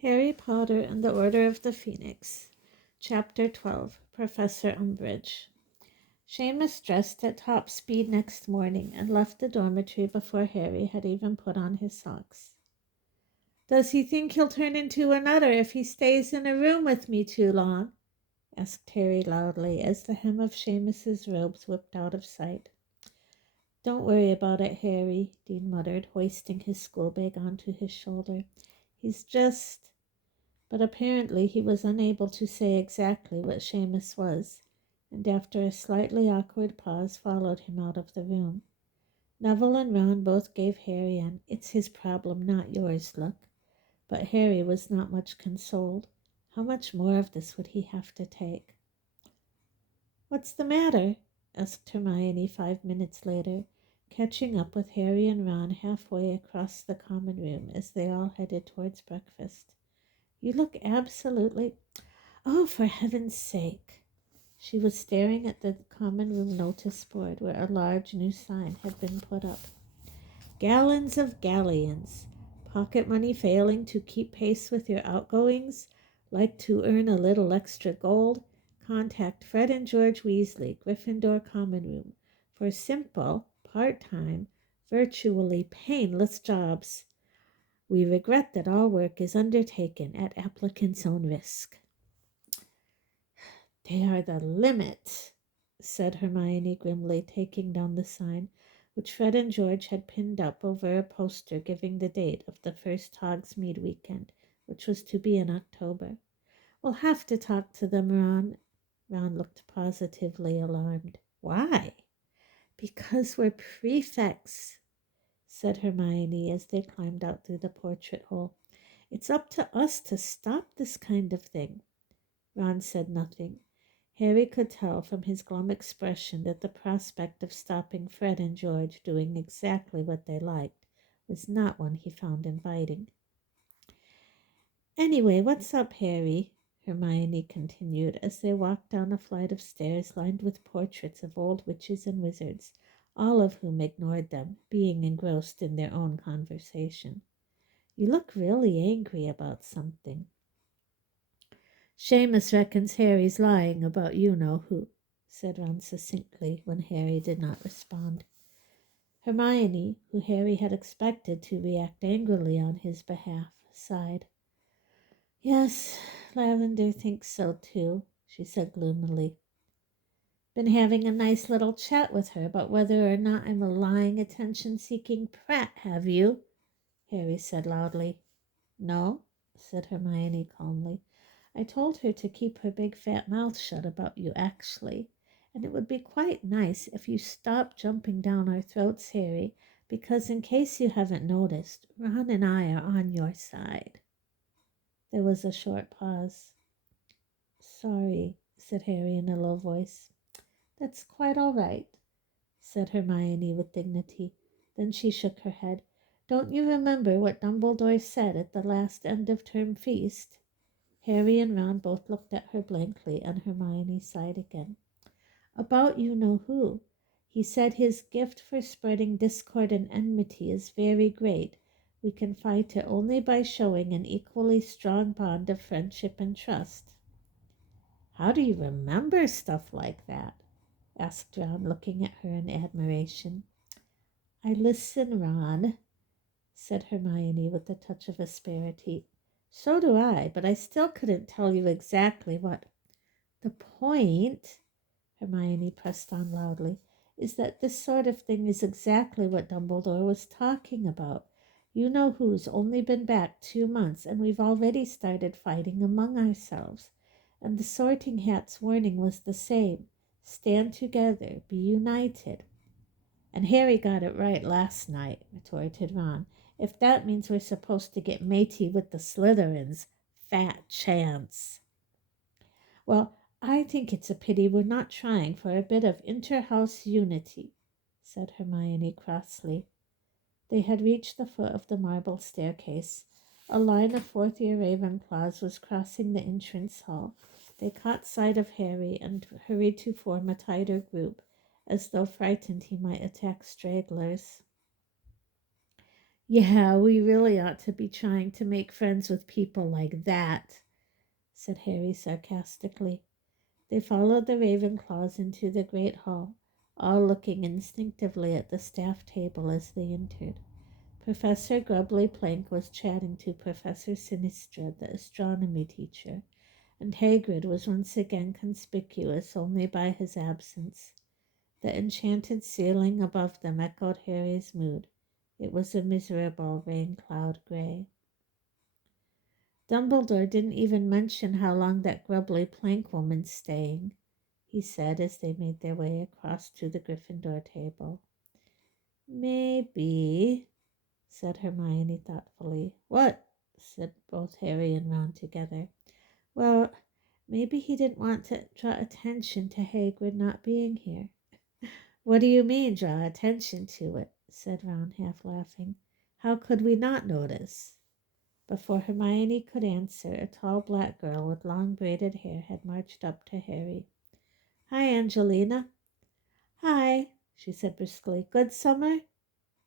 Harry Potter and the Order of the Phoenix. Chapter 12. Professor Umbridge. Seamus dressed at top speed next morning and left the dormitory before Harry had even put on his socks. "Does he think he'll turn into another if he stays in a room with me too long?" asked Harry loudly as the hem of Seamus's robes whipped out of sight. "Don't worry about it, Harry," Dean muttered, hoisting his schoolbag onto his shoulder. "He's just—" But apparently he was unable to say exactly what Seamus was, and after a slightly awkward pause followed him out of the room. Neville and Ron both gave Harry an "it's his problem, not yours" look, but Harry was not much consoled. How much more of this would he have to take? "What's the matter?" asked Hermione 5 minutes later, catching up with Harry and Ron halfway across the common room as they all headed towards breakfast. "You look absolutely—" "Oh, for heaven's sake!" She was staring at the common room notice board where a large new sign had been put up. "Gallons of galleons. Pocket money failing to keep pace with your outgoings? Like to earn a little extra gold? Contact Fred and George Weasley, Gryffindor Common Room, for simple, part-time, virtually painless jobs. We regret that all work is undertaken at applicant's own risk." "They are the limit," said Hermione grimly, taking down the sign, which Fred and George had pinned up over a poster giving the date of the first Hogsmeade weekend, which was to be in October. "We'll have to talk to them, Ron." Ron looked positively alarmed. "Why?" "Because we're prefects," said Hermione as they climbed out through the portrait hole. "It's up to us to stop this kind of thing." Ron said nothing. Harry could tell from his glum expression that the prospect of stopping Fred and George doing exactly what they liked was not one he found inviting. "Anyway, what's up, Harry?" Hermione continued as they walked down a flight of stairs lined with portraits of old witches and wizards, all of whom ignored them, being engrossed in their own conversation. "You look really angry about something." "Seamus reckons Harry's lying about you-know-who," said Ron succinctly when Harry did not respond. Hermione, who Harry had expected to react angrily on his behalf, sighed. "Yes, Lavender thinks so too," she said gloomily. "Been having a nice little chat with her about whether or not I'm a lying, attention-seeking prat, have you?" Harry said loudly. "No," said Hermione calmly. "I told her to keep her big fat mouth shut about you, actually. And it would be quite nice if you stopped jumping down our throats, Harry, because in case you haven't noticed, Ron and I are on your side." There was a short pause. "Sorry," said Harry in a low voice. "That's quite all right," said Hermione with dignity. Then she shook her head. "Don't you remember what Dumbledore said at the last end-of-term feast?" Harry and Ron both looked at her blankly, and Hermione sighed again. "About you-know-who. He said his gift for spreading discord and enmity is very great. We can fight it only by showing an equally strong bond of friendship and trust." "How do you remember stuff like that?" asked Ron, looking at her in admiration. "I listen, Ron," said Hermione with a touch of asperity. "So do I, but I still couldn't tell you exactly what—" "The point," Hermione pressed on loudly, "is that this sort of thing is exactly what Dumbledore was talking about. You know who's only been back 2 months, and we've already started fighting among ourselves. And the Sorting Hat's warning was the same. Stand together, be united." "And Harry got it right last night," retorted Ron. "If that means we're supposed to get matey with the Slytherins, fat chance." "Well, I think it's a pity we're not trying for a bit of inter-house unity," said Hermione crossly. They had reached the foot of the marble staircase. A line of fourth-year Ravenclaws was crossing the entrance hall. They caught sight of Harry and hurried to form a tighter group, as though frightened he might attack stragglers. Yeah, we really ought to be trying to make friends with people like that, said Harry sarcastically. They followed the Ravenclaws into the great hall, all looking instinctively at the staff table as they entered. Professor Grubbly Plank was chatting to Professor Sinistra, the astronomy teacher, and Hagrid was once again conspicuous only by his absence. The enchanted ceiling above them echoed Harry's mood. It was a miserable rain-cloud gray. Dumbledore didn't even mention how long that Grubbly Plank woman's staying, he said as they made their way across to the Gryffindor table. Maybe, said Hermione thoughtfully. What? Said both Harry and Ron together. Well, maybe he didn't want to draw attention to Hagrid not being here. What do you mean, draw attention to it? Said Ron, half laughing. How could we not notice? Before Hermione could answer, a tall black girl with long braided hair had marched up to Harry. Hi, Angelina. Hi, she said briskly. Good summer?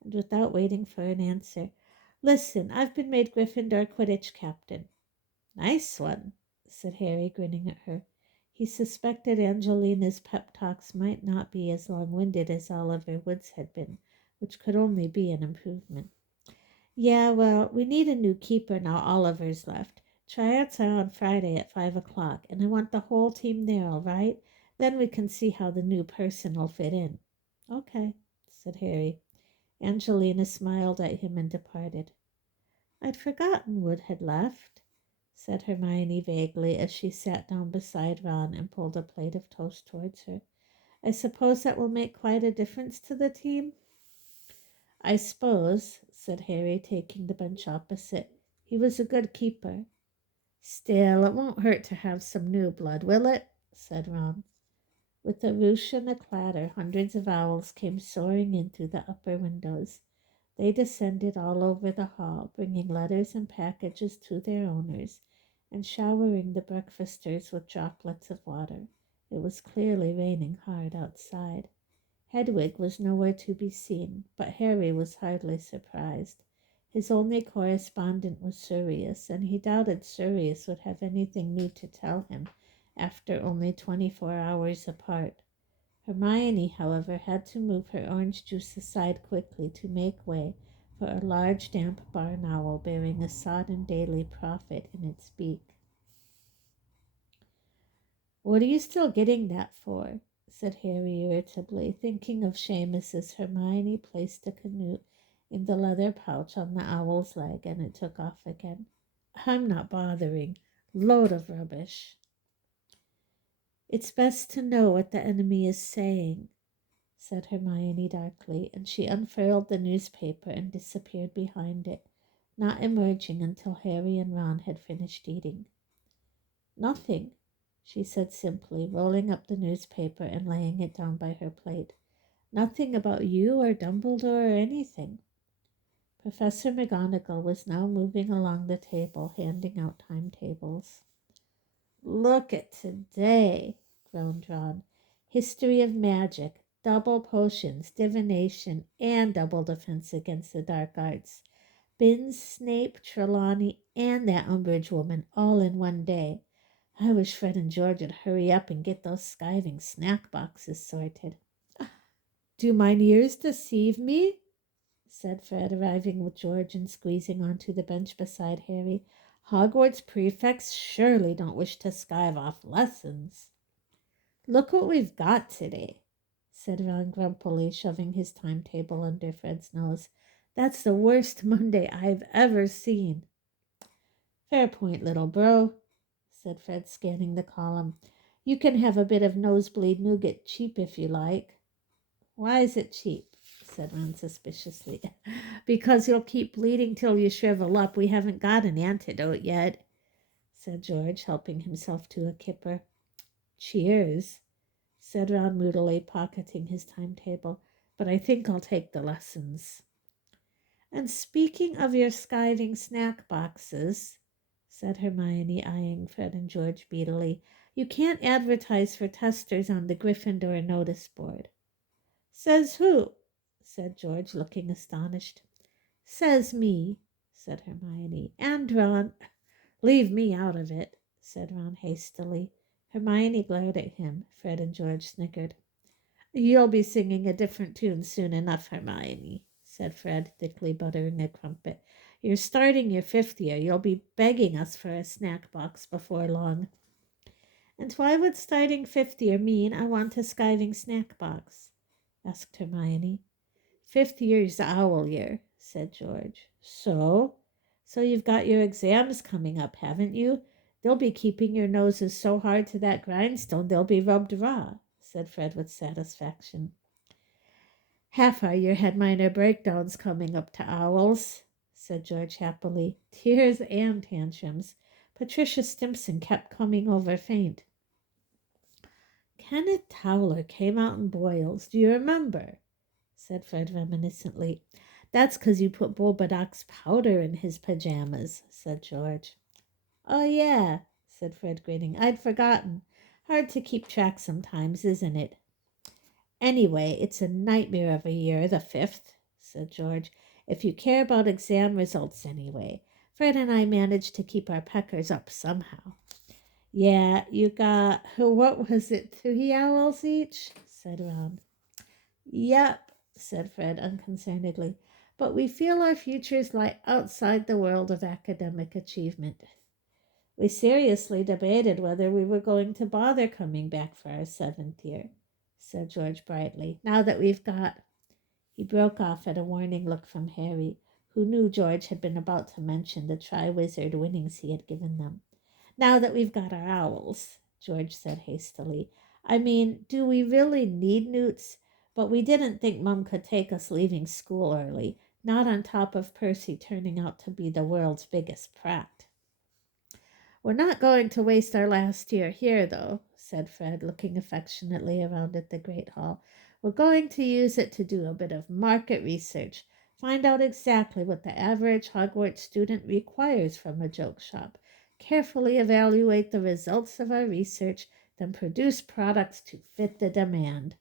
And without waiting for an answer, listen, I've been made Gryffindor Quidditch captain. Nice one, said Harry, grinning at her. He suspected Angelina's pep talks might not be as long-winded as Oliver Wood's had been, which could only be an improvement. Yeah, well, we need a new keeper now Oliver's left. Tryouts are on Friday at 5 o'clock, and I want the whole team there, all right? Then we can see how the new person will fit in. Okay, said Harry. Angelina smiled at him and departed. I'd forgotten Wood had left, said Hermione vaguely as she sat down beside Ron and pulled a plate of toast towards her. I suppose that will make quite a difference to the team? I suppose, said Harry, taking the bench opposite. He was a good keeper. Still, it won't hurt to have some new blood, will it? Said Ron. With a whoosh and a clatter, hundreds of owls came soaring in through the upper windows. They descended all over the hall, bringing letters and packages to their owners, and showering the breakfasters with droplets of water. It was clearly raining hard outside. Hedwig was nowhere to be seen, but Harry was hardly surprised. His only correspondent was Sirius, and he doubted Sirius would have anything new to tell him after only 24 hours apart. Hermione, however, had to move her orange juice aside quickly to make way for a large damp barn owl bearing a sodden Daily Prophet in its beak. What are you still getting that for? Said Harry irritably, thinking of Seamus as Hermione placed the canute in the leather pouch on the owl's leg and it took off again. I'm not bothering. Load of rubbish. It's best to know what the enemy is saying, said Hermione darkly, and she unfurled the newspaper and disappeared behind it, not emerging until Harry and Ron had finished eating. Nothing, she said simply, rolling up the newspaper and laying it down by her plate. Nothing about you or Dumbledore or anything. Professor McGonagall was now moving along the table, handing out timetables. Look at today, groaned Ron. History of magic, double potions, divination, and double defense against the dark arts. Binns, Snape, Trelawney, and that Umbridge woman all in one day. I wish Fred and George would hurry up and get those skiving snack boxes sorted. Do mine ears deceive me? Said Fred, arriving with George and squeezing onto the bench beside Harry. Hogwarts prefects surely don't wish to skive off lessons. Look what we've got today, said Ron grumpily, shoving his timetable under Fred's nose. That's the worst Monday I've ever seen. Fair point, little bro, said Fred, scanning the column. You can have a bit of nosebleed nougat cheap if you like. Why is it cheap? Said Ron suspiciously. Because you'll keep bleeding till you shrivel up. We haven't got an antidote yet, said George, helping himself to a kipper. Cheers, said Ron moodily, pocketing his timetable. But I think I'll take the lessons. And speaking of your skiving snack boxes, said Hermione, eyeing Fred and George beadily, you can't advertise for testers on the Gryffindor notice board. Says who? Said George, looking astonished. Says me, said Hermione. And Ron. Leave me out of it, said Ron hastily. Hermione glared at him. Fred and George snickered. You'll be singing a different tune soon enough, Hermione, said Fred, thickly buttering a crumpet. You're starting your 5th year. You'll be begging us for a snack box before long. And why would starting 5th year mean I want a skiving snack box? Asked Hermione. 5th year's owl year, said George. So you've got your exams coming up, haven't you? They'll be keeping your noses so hard to that grindstone they'll be rubbed raw, said Fred with satisfaction. Half our year had minor breakdowns coming up to owls, said George happily. Tears and tantrums. Patricia Stimpson kept coming over faint. Kenneth Towler came out in boils. Do you remember? Said Fred reminiscently. That's 'cause you put Bulbadoc's powder in his pajamas, said George. Oh, yeah, said Fred, grinning. I'd forgotten. Hard to keep track sometimes, isn't it? Anyway, it's a nightmare of a year, the 5th, said George. If you care about exam results anyway. Fred and I managed to keep our peckers up somehow. Yeah, you got, what was it, 3 owls each? Said Ron. Yep, said Fred unconcernedly. But we feel our futures lie outside the world of academic achievement. We seriously debated whether we were going to bother coming back for our 7th year, said George brightly. Now that we've got... He broke off at a warning look from Harry, who knew George had been about to mention the Triwizard winnings he had given them. Now that we've got our owls, George said hastily. I mean, do we really need newts? But we didn't think Mum could take us leaving school early, not on top of Percy turning out to be the world's biggest prat. We're not going to waste our last year here, though, said Fred, looking affectionately around at the great hall. We're going to use it to do a bit of market research, find out exactly what the average Hogwarts student requires from a joke shop, carefully evaluate the results of our research, then produce products to fit the demand.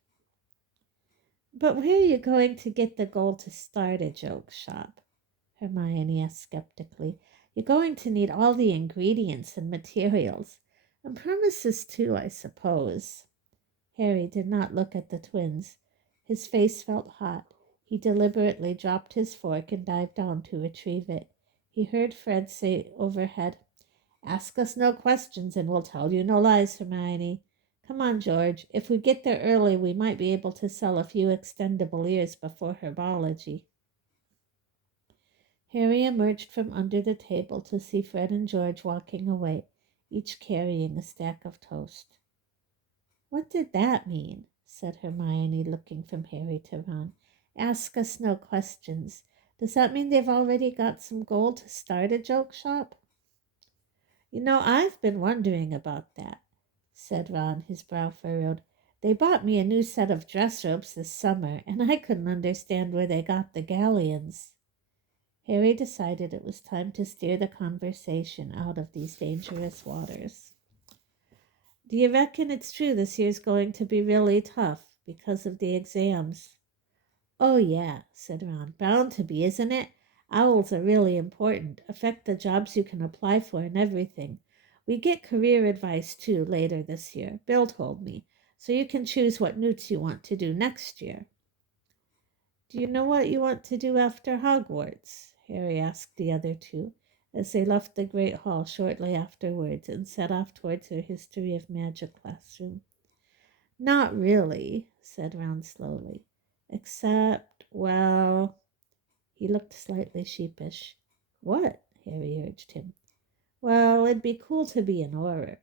But where are you going to get the gold to start a joke shop? Hermione asked skeptically. You're going to need all the ingredients and materials, and premises too, I suppose. Harry did not look at the twins. His face felt hot. He deliberately dropped his fork and dived down to retrieve it. He heard Fred say overhead, Ask us no questions and we'll tell you no lies, Hermione. Come on, George. If we get there early, we might be able to sell a few extendable ears before herbology. Harry emerged from under the table to see Fred and George walking away, each carrying a stack of toast. What did that mean? Said Hermione, looking from Harry to Ron. Ask us no questions. Does that mean they've already got some gold to start a joke shop? You know, I've been wondering about that, said Ron, his brow furrowed. They bought me a new set of dress robes this summer, and I couldn't understand where they got the galleons. Harry decided it was time to steer the conversation out of these dangerous waters. Do you reckon it's true this year's going to be really tough because of the exams? Oh, yeah, said Ron. Bound to be, isn't it? Owls are really important, affect the jobs you can apply for and everything. We get career advice, too, later this year. Bill told me, so you can choose what newts you want to do next year. Do you know what you want to do after Hogwarts? Harry asked the other two, as they left the great hall shortly afterwards and set off towards their History of Magic classroom. Not really, said Ron slowly, except, well... He looked slightly sheepish. What? Harry urged him. Well, it'd be cool to be an Auror,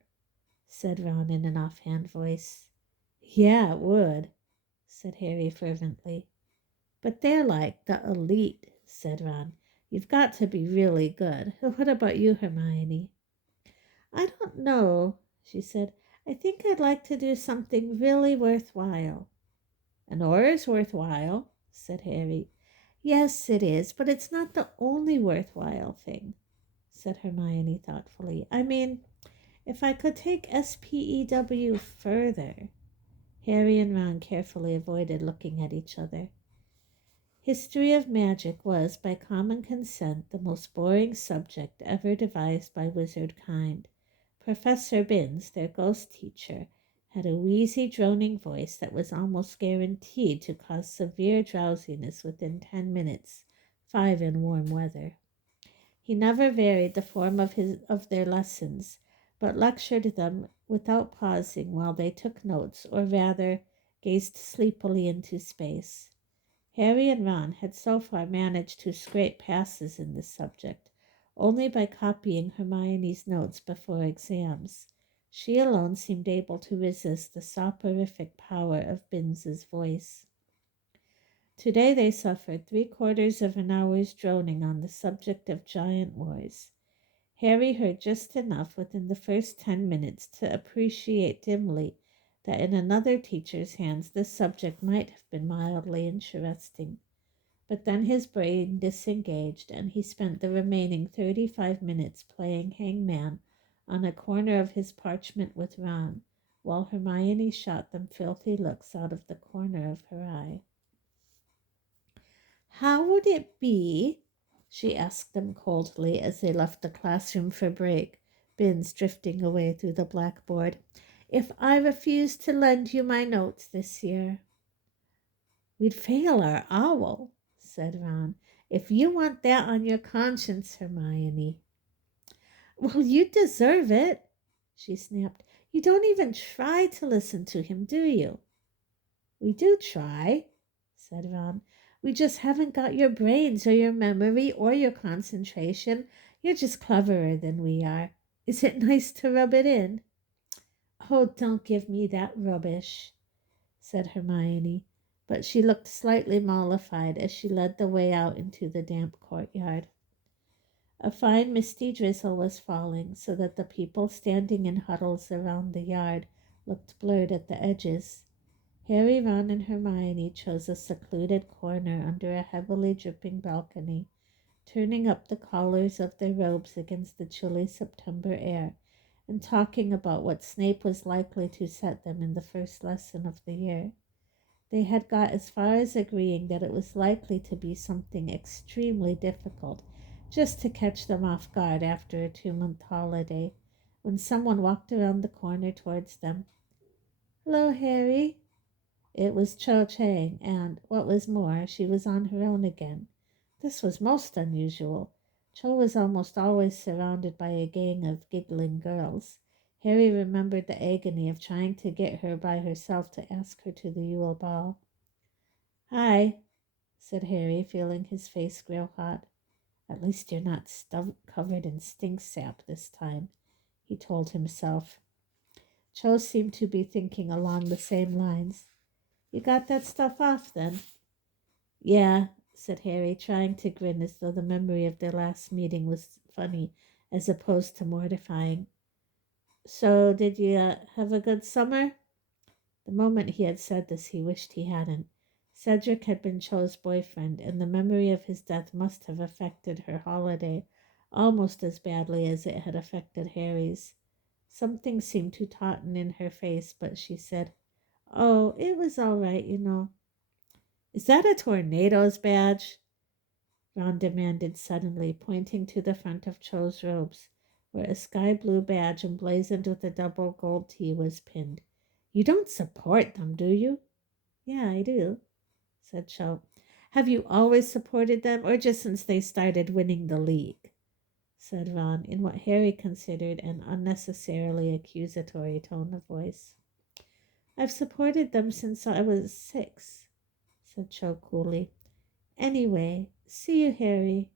said Ron in an offhand voice. Yeah, it would, said Harry fervently. But they're like the elite, said Ron. You've got to be really good. What about you, Hermione? I don't know, she said. I think I'd like to do something really worthwhile. An Auror's worthwhile, said Harry. Yes, it is, but it's not the only worthwhile thing, said Hermione thoughtfully. I mean, if I could take SPEW further. Harry and Ron carefully avoided looking at each other. History of magic was, by common consent, the most boring subject ever devised by wizard kind. Professor Binns, their ghost teacher, had a wheezy, droning voice that was almost guaranteed to cause severe drowsiness within 10 minutes, 5 in warm weather. He never varied the form of their lessons, but lectured them without pausing while they took notes, or rather gazed sleepily into space. Harry and Ron had so far managed to scrape passes in this subject, only by copying Hermione's notes before exams. She alone seemed able to resist the soporific power of Binns's voice. Today they suffered 3/4 of an hour's droning on the subject of giant wars. Harry heard just enough within the first 10 minutes to appreciate dimly that in another teacher's hands this subject might have been mildly interesting. But then his brain disengaged, and he spent the remaining 35 minutes playing hangman on a corner of his parchment with Ron, while Hermione shot them filthy looks out of the corner of her eye. "How would it be," she asked them coldly as they left the classroom for break, Binns drifting away through the blackboard, "if I refused to lend you my notes this year?" "We'd fail our owl," said Ron. "If you want that on your conscience, Hermione." "Well, you deserve it," she snapped. "You don't even try to listen to him, do you?" "We do try," said Ron. "We just haven't got your brains or your memory or your concentration. You're just cleverer than we are. Is it nice to rub it in?" "Oh, don't give me that rubbish," said Hermione, but she looked slightly mollified as she led the way out into the damp courtyard. A fine misty drizzle was falling, so that the people standing in huddles around the yard looked blurred at the edges. Harry, Ron, and Hermione chose a secluded corner under a heavily dripping balcony, turning up the collars of their robes against the chilly September air, and talking about what Snape was likely to set them in the first lesson of the year. They had got as far as agreeing that it was likely to be something extremely difficult, just to catch them off guard after a 2-month holiday, when someone walked around the corner towards them. "Hello, Harry." It was Cho Chang, and, what was more, she was on her own again. This was most unusual. Cho was almost always surrounded by a gang of giggling girls. Harry remembered the agony of trying to get her by herself to ask her to the Yule Ball. "Hi," said Harry, feeling his face grow hot. "At least you're not covered in stink sap this time," he told himself. Cho seemed to be thinking along the same lines. "You got that stuff off, then?" "Yeah," said Harry, trying to grin as though the memory of their last meeting was funny as opposed to mortifying. "So, did you have a good summer?" The moment he had said this, he wished he hadn't. Cedric had been Cho's boyfriend, and the memory of his death must have affected her holiday almost as badly as it had affected Harry's. Something seemed to tauten in her face, but she said, "Oh, it was all right, you know." "Is that a tornado's badge?" Ron demanded suddenly, pointing to the front of Cho's robes, where a sky-blue badge emblazoned with a double gold T was pinned. "You don't support them, do you?" "Yeah, I do," said Cho. "Have you always supported them, or just since they started winning the league?" said Ron, in what Harry considered an unnecessarily accusatory tone of voice. "I've supported them since I was 6, said Cho coolly. "Anyway, see you, Harry."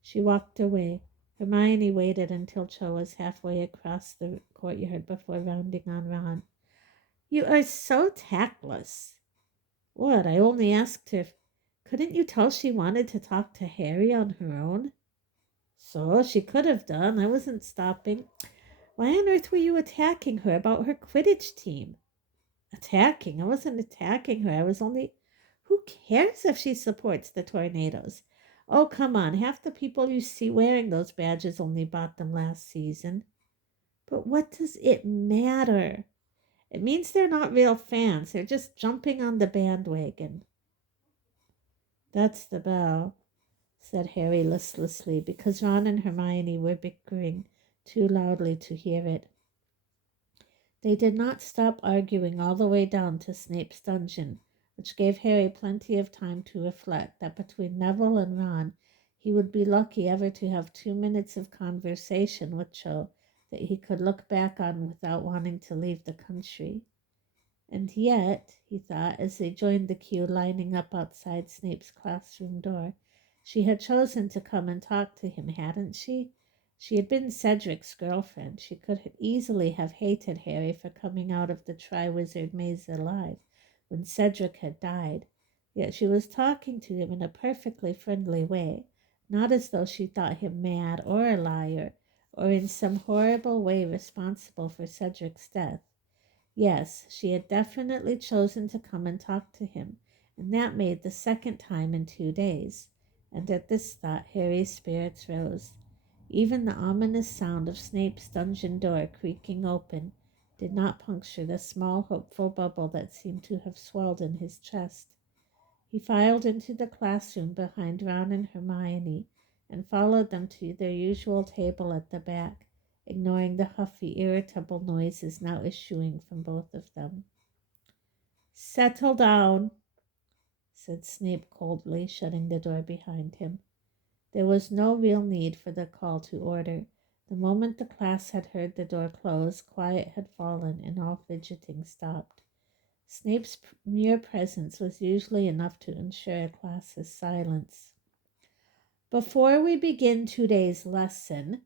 She walked away. Hermione waited until Cho was halfway across the courtyard before rounding on Ron. "You are so tactless." "What? I only asked her. Couldn't you tell she wanted to talk to Harry on her own?" "So she could have done. I wasn't stopping. Why on earth were you attacking her about her Quidditch team?" "Attacking? I wasn't attacking her. I was only... Who cares if she supports the Tornadoes? Oh, come on. Half the people you see wearing those badges only bought them last season." "But what does it matter? It means they're not real fans. They're just jumping on the bandwagon." That's the bell, said Harry listlessly, because Ron and Hermione were bickering too loudly to hear it. They did not stop arguing all the way down to Snape's dungeon, which gave Harry plenty of time to reflect that between Neville and Ron he would be lucky ever to have 2 minutes of conversation with Cho that he could look back on without wanting to leave the country. And yet, he thought, as they joined the queue lining up outside Snape's classroom door, she had chosen to come and talk to him, hadn't she? She had been Cedric's girlfriend. She could easily have hated Harry for coming out of the Triwizard Maze alive when Cedric had died. Yet she was talking to him in a perfectly friendly way, not as though she thought him mad or a liar, or in some horrible way responsible for Cedric's death. Yes, she had definitely chosen to come and talk to him, and that made the second time in 2 days. And at this thought Harry's spirits rose. Even the ominous sound of Snape's dungeon door creaking open did not puncture the small hopeful bubble that seemed to have swelled in his chest. He filed into the classroom behind Ron and Hermione and followed them to their usual table at the back, ignoring the huffy, irritable noises now issuing from both of them. "Settle down," said Snape coldly, shutting the door behind him. There was no real need for the call to order. The moment the class had heard the door close, quiet had fallen and all fidgeting stopped. Snape's mere presence was usually enough to ensure a class's silence. "Before we begin today's lesson,"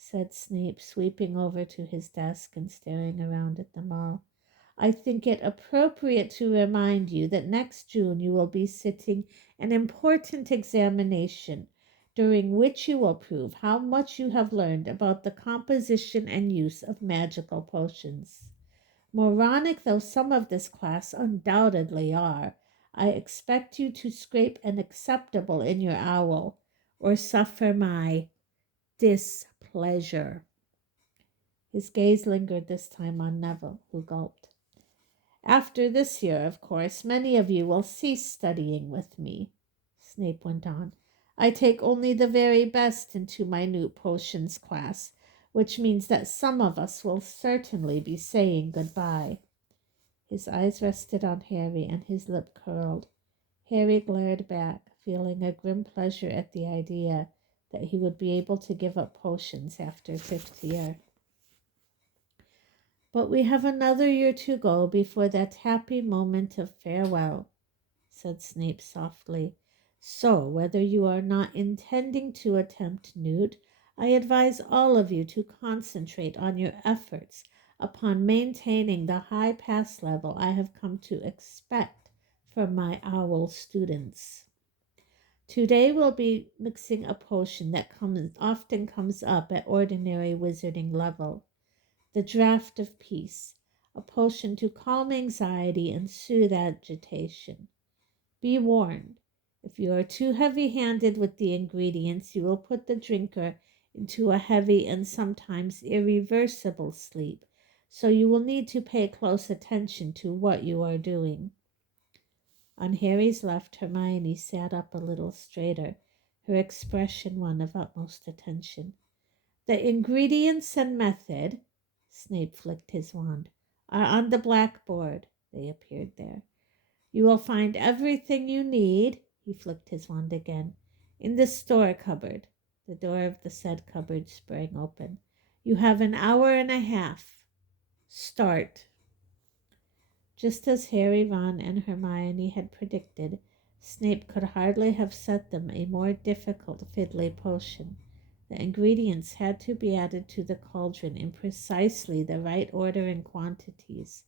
said Snape, sweeping over to his desk and staring around at them all, "I think it appropriate to remind you that next June you will be sitting an important examination, during which you will prove how much you have learned about the composition and use of magical potions. Moronic though some of this class undoubtedly are, I expect you to scrape an acceptable in your owl, or suffer my displeasure." His gaze lingered this time on Neville, who gulped. "After this year, of course, many of you will cease studying with me," Snape went on. "I take only the very best into minute potions class, which means that some of us will certainly be saying goodbye." His eyes rested on Harry, and his lip curled. Harry glared back, feeling a grim pleasure at the idea that he would be able to give up potions after 5th year. "But we have another year to go before that happy moment of farewell," said Snape softly. "So, whether you are not intending to attempt Newt, I advise all of you to concentrate on your efforts upon maintaining the high pass level I have come to expect from my owl students. Today we'll be mixing a potion that often comes up at ordinary wizarding level, the Draught of Peace, a potion to calm anxiety and soothe agitation. Be warned, if you are too heavy-handed with the ingredients, you will put the drinker into a heavy and sometimes irreversible sleep, so you will need to pay close attention to what you are doing." On Harry's left, Hermione sat up a little straighter, her expression one of utmost attention. "The ingredients and method," Snape flicked his wand, "are on the blackboard." They appeared there. "You will find everything you need," he flicked his wand again, "in the store cupboard." The door of the said cupboard sprang open. "You have an hour and a half. Start." Just as Harry, Ron, and Hermione had predicted, Snape could hardly have set them a more difficult fiddly potion. The ingredients had to be added to the cauldron in precisely the right order and quantities.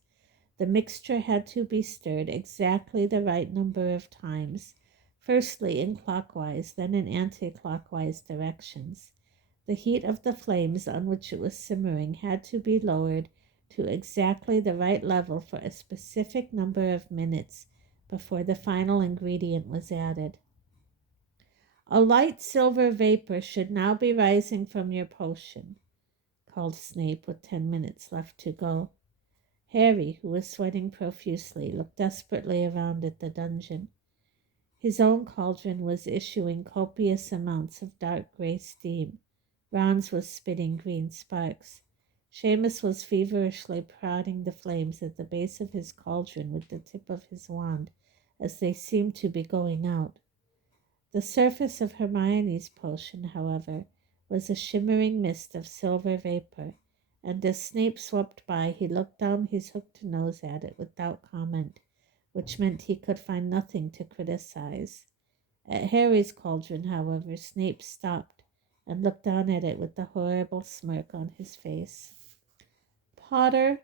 The mixture had to be stirred exactly the right number of times, firstly in clockwise, then in anti-clockwise directions. The heat of the flames on which it was simmering had to be lowered to exactly the right level for a specific number of minutes before the final ingredient was added. "A light silver vapor should now be rising from your potion," called Snape with 10 minutes left to go. Harry, who was sweating profusely, looked desperately around at the dungeon. His own cauldron was issuing copious amounts of dark gray steam. Ron's was spitting green sparks. Seamus was feverishly prodding the flames at the base of his cauldron with the tip of his wand as they seemed to be going out. The surface of Hermione's potion, however, was a shimmering mist of silver vapor, and as Snape swept by, he looked down his hooked nose at it without comment, which meant he could find nothing to criticize. At Harry's cauldron, however, Snape stopped and looked down at it with a horrible smirk on his face. "Potter,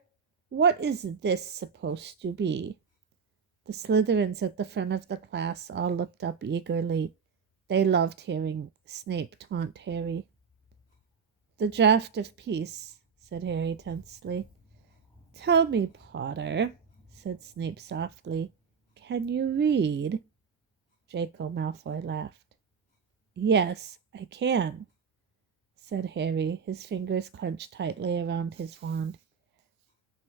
what is this supposed to be?" The Slytherins at the front of the class all looked up eagerly. They loved hearing Snape taunt Harry. "The draught of peace," said Harry tensely. "Tell me, Potter," said Snape softly, "can you read?" Draco Malfoy laughed. "Yes, I can," said Harry, his fingers clenched tightly around his wand.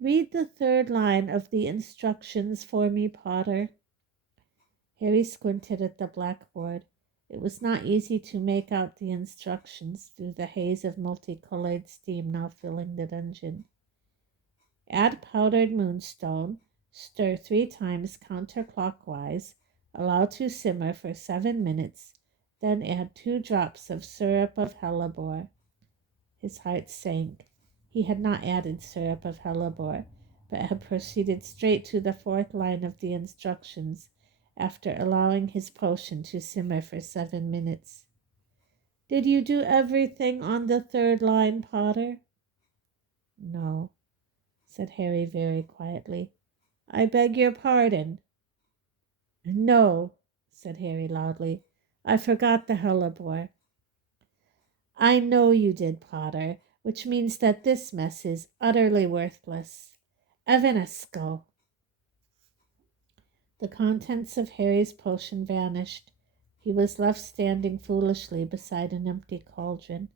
"Read the third line of the instructions for me, Potter." Harry squinted at the blackboard. It was not easy to make out the instructions through the haze of multicolored steam now filling the dungeon. "Add powdered moonstone, stir 3 times counterclockwise, allow to simmer for 7 minutes, then add 2 drops of syrup of hellebore." His heart sank. He had not added syrup of hellebore, but had proceeded straight to the 4th line of the instructions after allowing his potion to simmer for 7 minutes. "Did you do everything on the 3rd line, Potter?" "No," said Harry very quietly. "I beg your pardon." "No," said Harry loudly. "I forgot the hellebore." "I know you did, Potter, which means that this mess is utterly worthless. Evanesco." The contents of Harry's potion vanished. He was left standing foolishly beside an empty cauldron.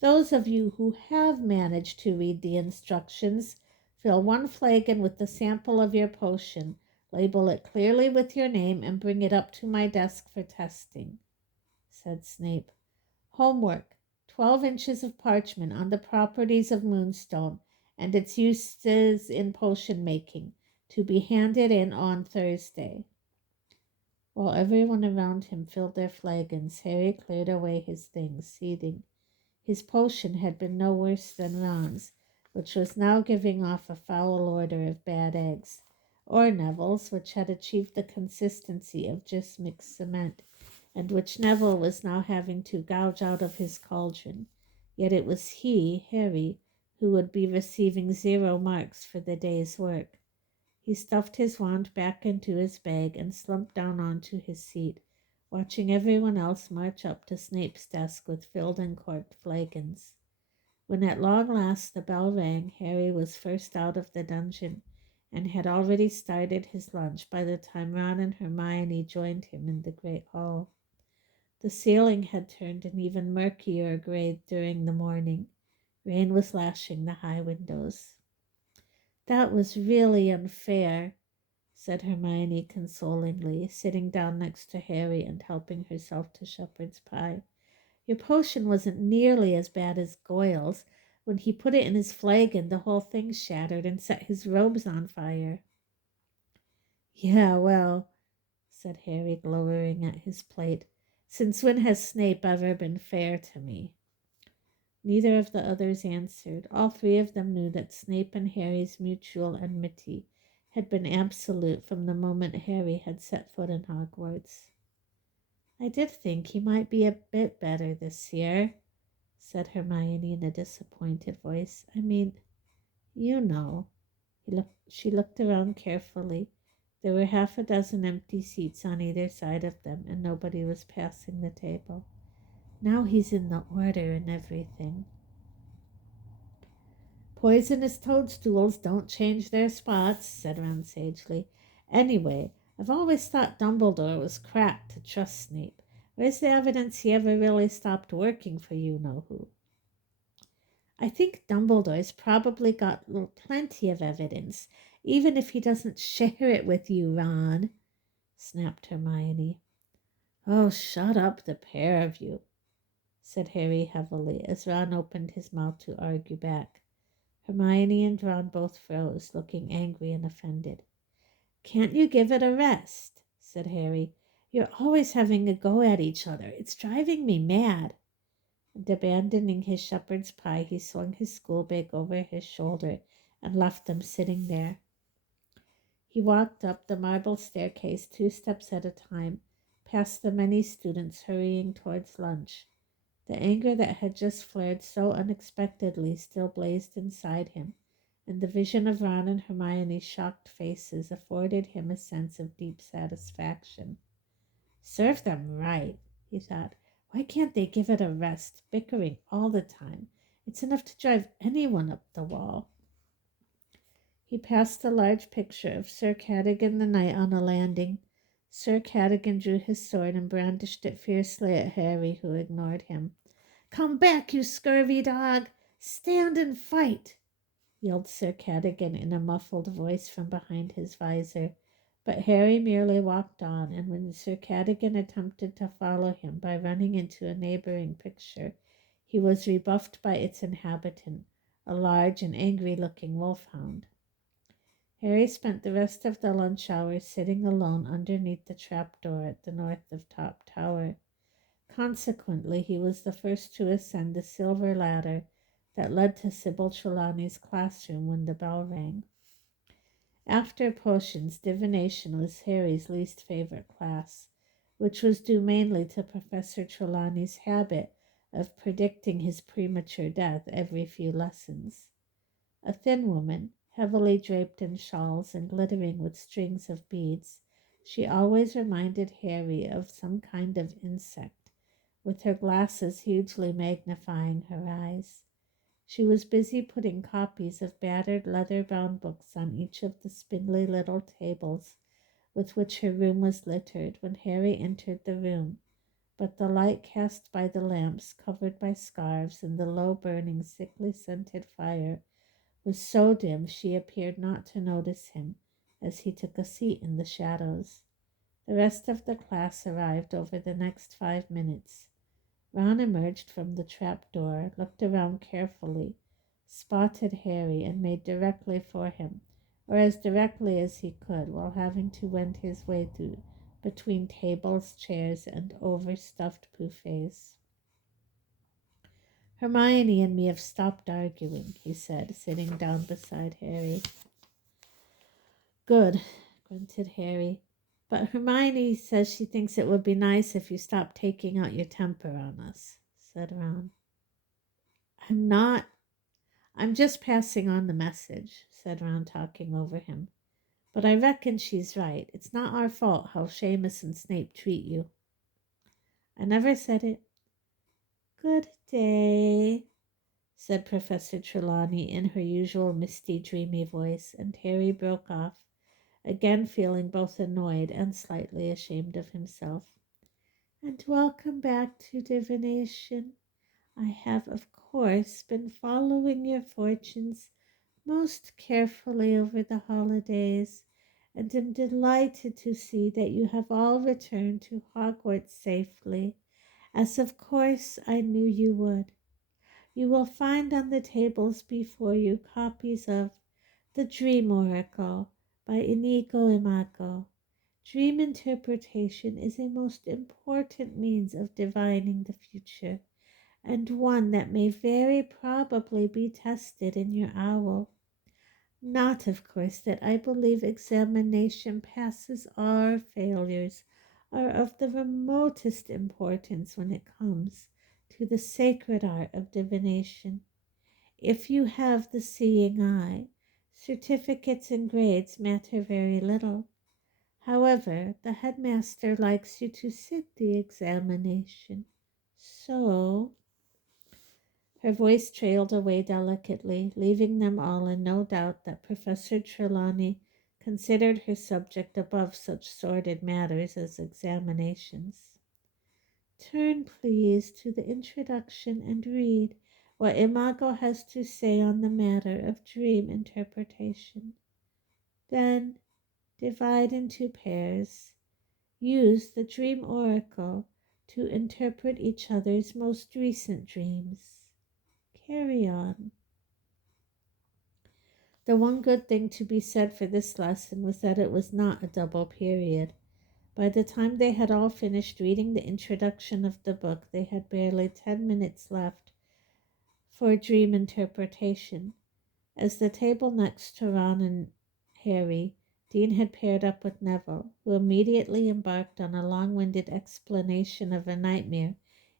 "Those of you who have managed to read the instructions, fill 1 flagon with the sample of your potion, label it clearly with your name, and bring it up to my desk for testing," said Snape. "Homework: 12 inches of parchment on the properties of moonstone and its uses in potion making, to be handed in on Thursday." While everyone around him filled their flagons, Harry cleared away his things, seething. His potion had been no worse than Ron's, which was now giving off a foul odor of bad eggs, or Neville's, which had achieved the consistency of just mixed cement, and which Neville was now having to gouge out of his cauldron. Yet it was he, Harry, who would be receiving 0 marks for the day's work. He stuffed his wand back into his bag and slumped down onto his seat, watching everyone else march up to Snape's desk with filled and corked flagons. When at long last the bell rang, Harry was first out of the dungeon, and had already started his lunch by the time Ron and Hermione joined him in the great hall. The ceiling had turned an even murkier gray during the morning. Rain was lashing the high windows. "That was really unfair," said Hermione consolingly, sitting down next to Harry and helping herself to shepherd's pie. "Your potion wasn't nearly as bad as Goyle's. When he put it in his flagon, the whole thing shattered and set his robes on fire." "Yeah, well," said Harry, glowering at his plate, "since when has Snape ever been fair to me?" Neither of the others answered. All 3 of them knew that Snape and Harry's mutual enmity had been absolute from the moment Harry had set foot in Hogwarts. "I did think he might be a bit better this year," said Hermione in a disappointed voice. "I mean, you know." She looked around carefully. There were 6 empty seats on either side of them, and nobody was passing the table. "Now he's in the order and everything." "Poisonous toadstools don't change their spots," said Ron sagely. "Anyway, I've always thought Dumbledore was cracked to trust Snape. Where's the evidence he ever really stopped working for you-know-who?" "I think Dumbledore's probably got plenty of evidence, even if he doesn't share it with you, Ron," snapped Hermione. Oh, shut up, the pair of you, said Harry heavily, as Ron opened his mouth to argue back. Hermione and Ron both froze, looking angry and offended. Can't you give it a rest? Said Harry. You're always having a go at each other. It's driving me mad. And abandoning his shepherd's pie, he swung his school bag over his shoulder and left them sitting there. He walked up the marble staircase 2 steps at a time, past the many students hurrying towards lunch. The anger that had just flared so unexpectedly still blazed inside him, and the vision of Ron and Hermione's shocked faces afforded him a sense of deep satisfaction. Serve them right, he thought. Why can't they give it a rest, bickering all the time? It's enough to drive anyone up the wall. He passed a large picture of Sir Cadogan the Knight on a landing. Sir Cadogan drew his sword and brandished it fiercely at Harry, who ignored him. Come back, you scurvy dog! Stand and fight! Yelled Sir Cadogan in a muffled voice from behind his visor. But Harry merely walked on, and when Sir Cadogan attempted to follow him by running into a neighboring picture, he was rebuffed by its inhabitant, a large and angry-looking wolfhound. Harry spent the rest of the lunch hour sitting alone underneath the trapdoor at the north of Top Tower. Consequently, he was the first to ascend the silver ladder that led to Sybil Trelawney's classroom when the bell rang. After potions, divination was Harry's least favorite class, which was due mainly to Professor Trelawney's habit of predicting his premature death every few lessons. A thin woman, heavily draped in shawls and glittering with strings of beads, she always reminded Harry of some kind of insect, with her glasses hugely magnifying her eyes. She was busy putting copies of battered leather-bound books on each of the spindly little tables with which her room was littered when Harry entered the room, but the light cast by the lamps covered by scarves and the low-burning, sickly-scented fire was so dim she appeared not to notice him as he took a seat in the shadows. The rest of the class arrived over the next 5 minutes. Ron emerged from the trap-door, looked around carefully, spotted Harry, and made directly for him, or as directly as he could, while having to wend his way through between tables, chairs, and overstuffed buffets. Hermione and me have stopped arguing, he said, sitting down beside Harry. Good, grunted Harry. But Hermione says she thinks it would be nice if you stopped taking out your temper on us, said Ron. I'm just passing on the message, said Ron, talking over him. But I reckon she's right. It's not our fault how Seamus and Snape treat you. I never said it. Good day, said Professor Trelawney in her usual misty, dreamy voice, and Harry broke off, again feeling both annoyed and slightly ashamed of himself. And welcome back to divination. I have, of course, been following your fortunes most carefully over the holidays, and am delighted to see that you have all returned to Hogwarts safely, as of course I knew you would. You will find on the tables before you copies of The Dream Oracle by Inigo Imago. Dream interpretation is a most important means of divining the future, and one that may very probably be tested in your owl. Not, of course, that I believe examination passes or failures are of the remotest importance when it comes to the sacred art of divination. If you have the seeing eye, certificates and grades matter very little. However, the headmaster likes you to sit the examination. So... Her voice trailed away delicately, leaving them all in no doubt that Professor Trelawney considered her subject above such sordid matters as examinations. Turn, please, to the introduction and read what Imago has to say on the matter of dream interpretation. Then divide into pairs. use the dream oracle to interpret each other's most recent dreams. Carry on. The one good thing to be said for this lesson was that it was not a double period. By the time they had all finished reading the introduction of the book, they had barely 10 minutes left for dream interpretation. As the table next to Ron and Harry, Dean had paired up with Neville, who immediately embarked on a long-winded explanation of a nightmare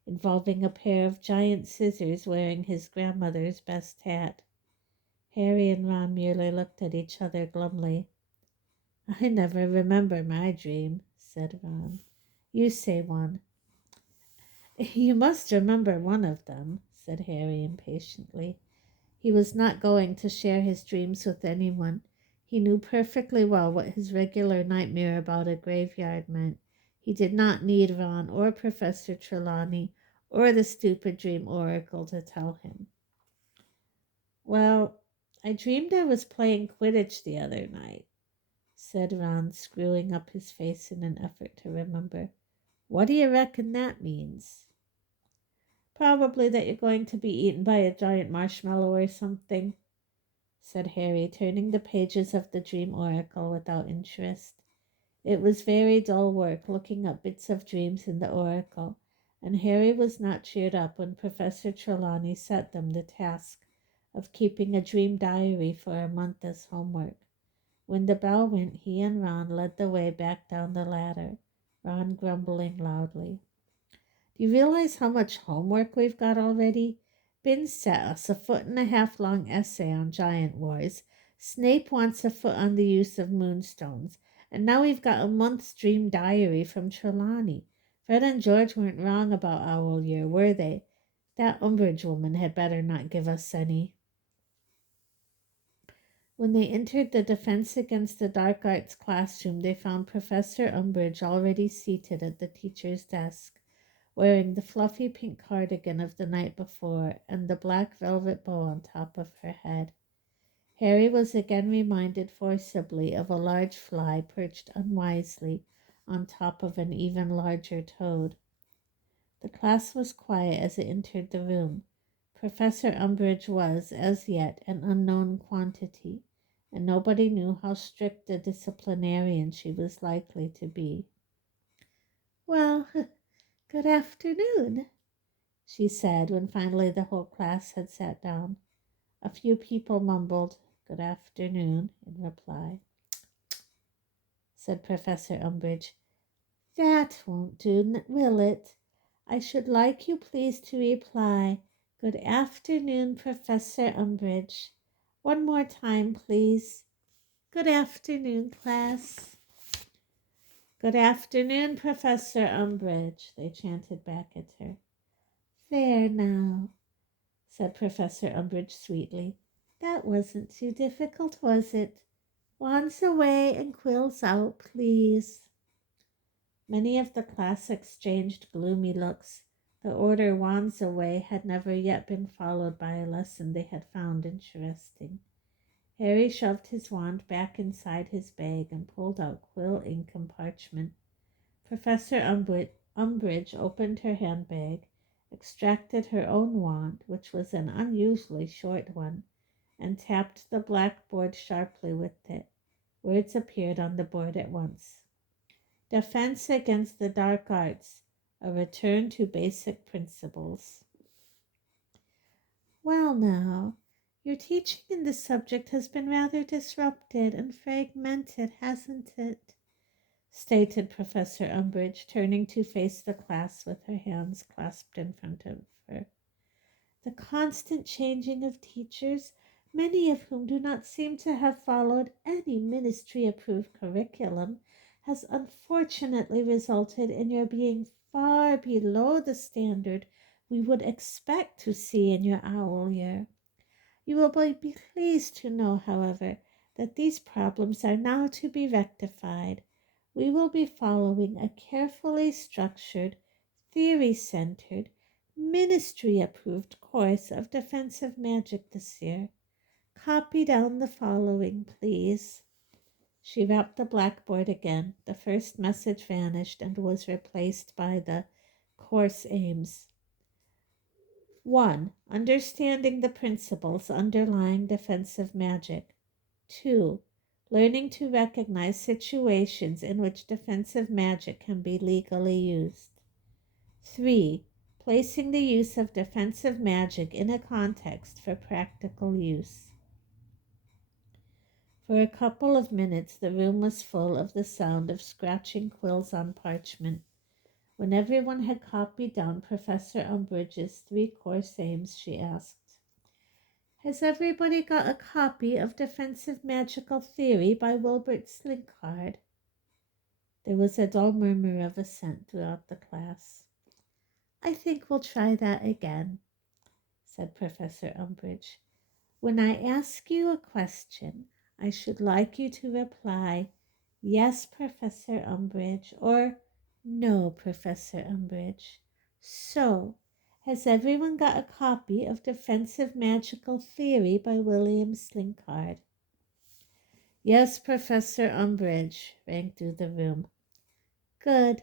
involving a pair of giant scissors wearing his grandmother's best hat. Harry and Ron merely looked at each other glumly. "I never remember my dream," said Ron. "You say one." "You must remember one of them," said Harry impatiently. He was not going to share his dreams with anyone. He knew perfectly well what his regular nightmare about a graveyard meant. He did not need Ron or Professor Trelawney or the stupid dream oracle to tell him. "Well, I dreamed I was playing Quidditch the other night," said Ron, screwing up his face in an effort to remember. "What do you reckon that means?" "Probably that you're going to be eaten by a giant marshmallow or something," said Harry, turning the pages of the dream oracle without interest. It was very dull work looking up bits of dreams in the oracle, and Harry was not cheered up when Professor Trelawney set them the task of keeping a dream diary for a month as homework. When the bell went, he and Ron led the way back down the ladder, Ron grumbling loudly. "Do you realize how much homework we've got already? Ben set us a 1.5 foot long essay on giant wars. Snape wants a foot on the use of moonstones. And now we've got a month's dream diary from Trelawney. Fred and George weren't wrong about Owl Year, were they? That Umbridge woman had better not give us any." When they entered the Defense Against the Dark Arts classroom, they found Professor Umbridge already seated at the teacher's desk, wearing the fluffy pink cardigan of the night before and the black velvet bow on top of her head. Harry was again reminded forcibly of a large fly perched unwisely on top of an even larger toad. The class was quiet as it entered the room. Professor Umbridge was, as yet, an unknown quantity, and nobody knew how strict a disciplinarian she was likely to be. "Well, good afternoon," she said when finally the whole class had sat down. A few people mumbled, "Good afternoon," in reply. Said Professor Umbridge. "That won't do, will it? I should like you please to reply, 'Good afternoon, Professor Umbridge.' One more time, please. Good afternoon, class." "Good afternoon, Professor Umbridge," they chanted back at her. "There now," said Professor Umbridge sweetly. "That wasn't too difficult, was it? Wands away and quills out, please." Many of the class exchanged gloomy looks. The order "wands away" had never yet been followed by a lesson they had found interesting. Harry shoved his wand back inside his bag and pulled out quill, ink, and parchment. Professor Umbridge opened her handbag, extracted her own wand, which was an unusually short one, and tapped the blackboard sharply with it. Words appeared on the board at once. "Defense Against the Dark Arts, a return to basic principles." "Well now, your teaching in this subject has been rather disrupted and fragmented, hasn't it?" stated Professor Umbridge, turning to face the class with her hands clasped in front of her. "The constant changing of teachers, many of whom do not seem to have followed any ministry-approved curriculum, has unfortunately resulted in your being far below the standard we would expect to see in your Owl Year. You will be pleased to know, however, that these problems are now to be rectified. We will be following a carefully structured, theory-centered, ministry-approved course of defensive magic this year. Copy down the following, please." She rapped the blackboard again. The first message vanished and was replaced by the course aims. 1. Understanding the principles underlying defensive magic. 2. Learning to recognize situations in which defensive magic can be legally used. 3. Placing the use of defensive magic in a context for practical use. For a couple of minutes the room was full of the sound of scratching quills on parchment. When everyone had copied down Professor Umbridge's 3 course aims, she asked, "Has everybody got a copy of Defensive Magical Theory by Wilbert Slinkard?" There was a dull murmur of assent throughout the class. "I think we'll try that again," said Professor Umbridge. "When I ask you a question, I should like you to reply, 'Yes, Professor Umbridge,' or 'No, Professor Umbridge.' So, has everyone got a copy of Defensive Magical Theory by William Slinkard?" "Yes, Professor Umbridge," rang through the room. "Good,"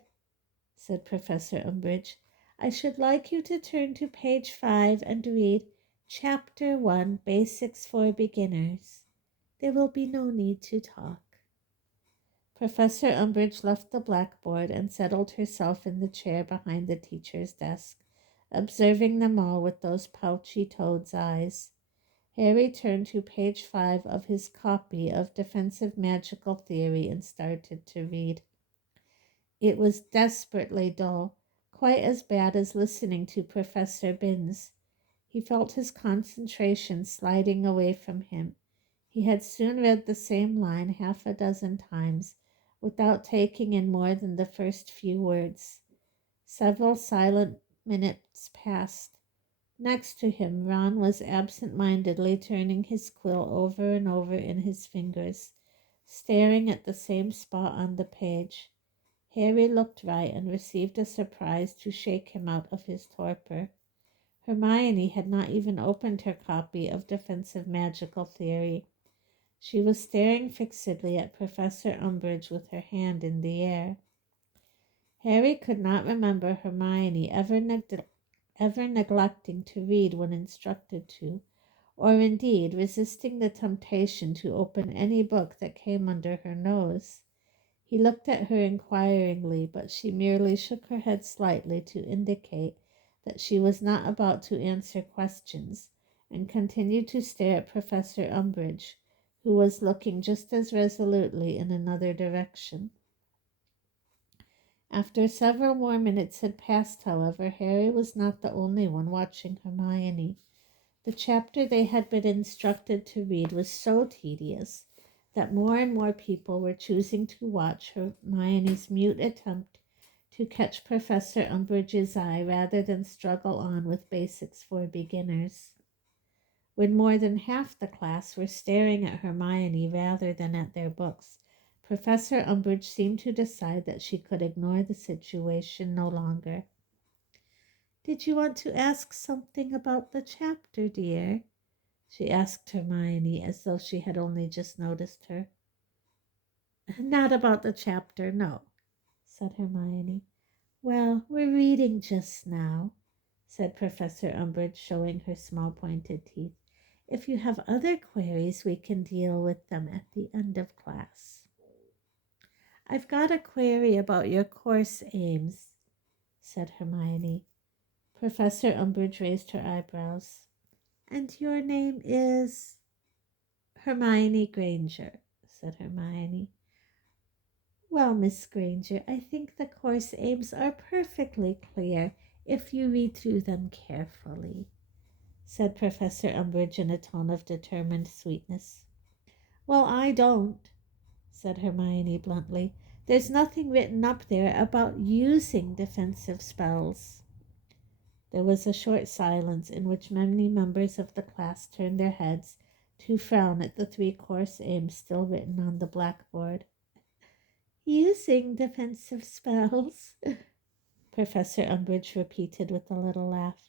said Professor Umbridge. "I should like you to turn to page 5 and read Chapter 1, Basics for Beginners. There will be no need to talk." Professor Umbridge left the blackboard and settled herself in the chair behind the teacher's desk, observing them all with those pouchy toad's eyes. Harry turned to page 5 of his copy of Defensive Magical Theory and started to read. It was desperately dull, quite as bad as listening to Professor Binns. He felt his concentration sliding away from him. He had soon read the same line half a dozen times without taking in more than the first few words. Several silent minutes passed. Next to him, Ron was absent-mindedly turning his quill over and over in his fingers, staring at the same spot on the page. Harry looked right and received a surprise to shake him out of his torpor. Hermione had not even opened her copy of Defensive Magical Theory. She was staring fixedly at Professor Umbridge with her hand in the air. Harry could not remember Hermione ever neglecting to read when instructed to, or indeed resisting the temptation to open any book that came under her nose. He looked at her inquiringly, but she merely shook her head slightly to indicate that she was not about to answer questions, and continued to stare at Professor Umbridge, who was looking just as resolutely in another direction. After several more minutes had passed, however, Harry was not the only one watching Hermione. The chapter they had been instructed to read was so tedious that more and more people were choosing to watch Hermione's mute attempt to catch Professor Umbridge's eye rather than struggle on with Basics for Beginners. When more than half the class were staring at Hermione rather than at their books, Professor Umbridge seemed to decide that she could ignore the situation no longer. "Did you want to ask something about the chapter, dear?" she asked Hermione, as though she had only just noticed her. "Not about the chapter, no," said Hermione. "Well, we're reading just now," said Professor Umbridge, showing her small pointed teeth. "If you have other queries, we can deal with them at the end of class." "I've got a query about your course aims," said Hermione. Professor Umbridge raised her eyebrows. "And your name is—" "Hermione Granger," said Hermione. "Well, Miss Granger, I think the course aims are perfectly clear if you read through them carefully," said Professor Umbridge in a tone of determined sweetness. "Well, I don't," said Hermione bluntly. "There's nothing written up there about using defensive spells." There was a short silence in which many members of the class turned their heads to frown at the 3 course aims still written on the blackboard. "Using defensive spells," Professor Umbridge repeated with a little laugh.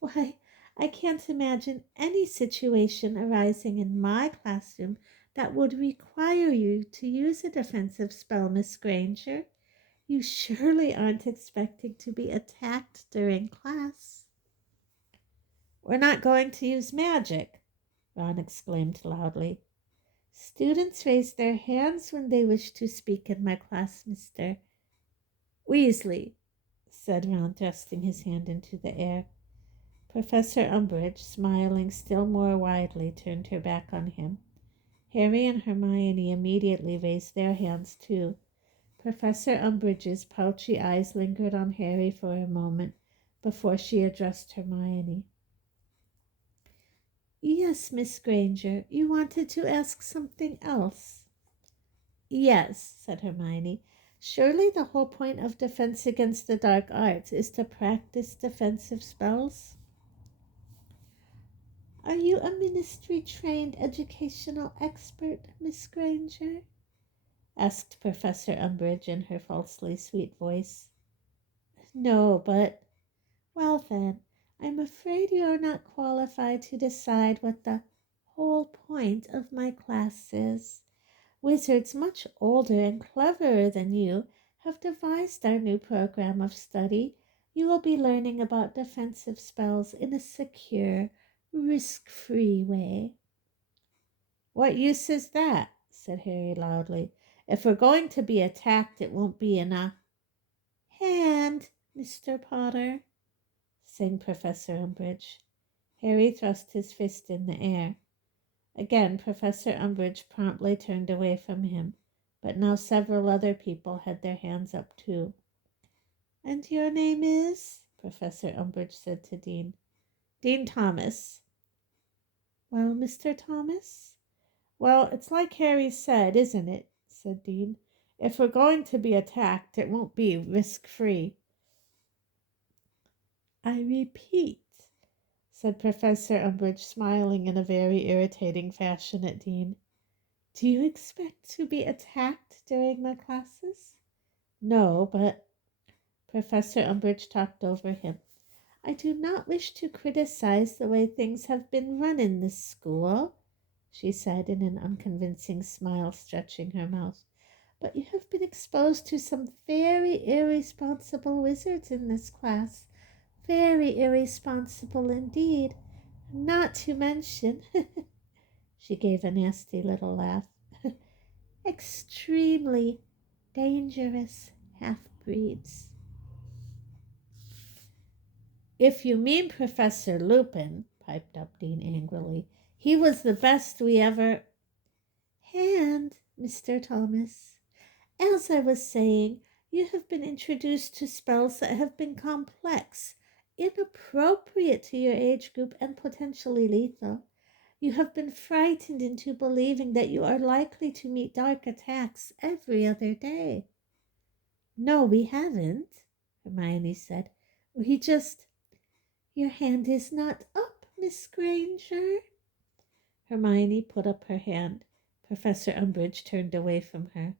"Why, I can't imagine any situation arising in my classroom that would require you to use a defensive spell, Miss Granger. You surely aren't expecting to be attacked during class." "We're not going to use magic," Ron exclaimed loudly. "Students raise their hands when they wish to speak in my class, Mr. Weasley," said Ron, thrusting his hand into the air. Professor Umbridge, smiling still more widely, turned her back on him. Harry and Hermione immediately raised their hands too. Professor Umbridge's pouchy eyes lingered on Harry for a moment before she addressed Hermione. "Yes, Miss Granger, you wanted to ask something else." "Yes," said Hermione. "Surely the whole point of Defense Against the Dark Arts is to practice defensive spells?" "Are you a ministry-trained educational expert, Miss Granger?" asked Professor Umbridge in her falsely sweet voice. "No, but—" "Well then, I'm afraid you are not qualified to decide what the whole point of my class is. Wizards much older and cleverer than you have devised our new program of study. You will be learning about defensive spells in a secure, risk-free way." "What use is that?" said Harry loudly. "If we're going to be attacked, it won't be in a—" "hand, Mr. Potter," sang Professor Umbridge. Harry thrust his fist in the air. Again Professor Umbridge promptly turned away from him, but now several other people had their hands up too. "And your name is?" Professor Umbridge said to Dean. "Dean Thomas." "Well, Mr. Thomas?" "Well, it's like Harry said, isn't it?" said Dean. "If we're going to be attacked, it won't be risk-free." "I repeat," said Professor Umbridge, smiling in a very irritating fashion at Dean. "Do you expect to be attacked during my classes?" "No, but—" Professor Umbridge talked over him. "I do not wish to criticize the way things have been run in this school," she said in an unconvincing smile, stretching her mouth. "But you have been exposed to some very irresponsible wizards in this class. Very irresponsible indeed. Not to mention," she gave a nasty little laugh, "extremely dangerous half-breeds." "If you mean Professor Lupin," piped up Dean angrily, "he was the best we ever—" "Hand, Mr. Thomas. As I was saying, you have been introduced to spells that have been complex, inappropriate to your age group, and potentially lethal. You have been frightened into believing that you are likely to meet dark attacks every other day." "No, we haven't," Hermione said. "We just—" "Your hand is not up, Miss Granger." Hermione put up her hand. Professor Umbridge turned away from her.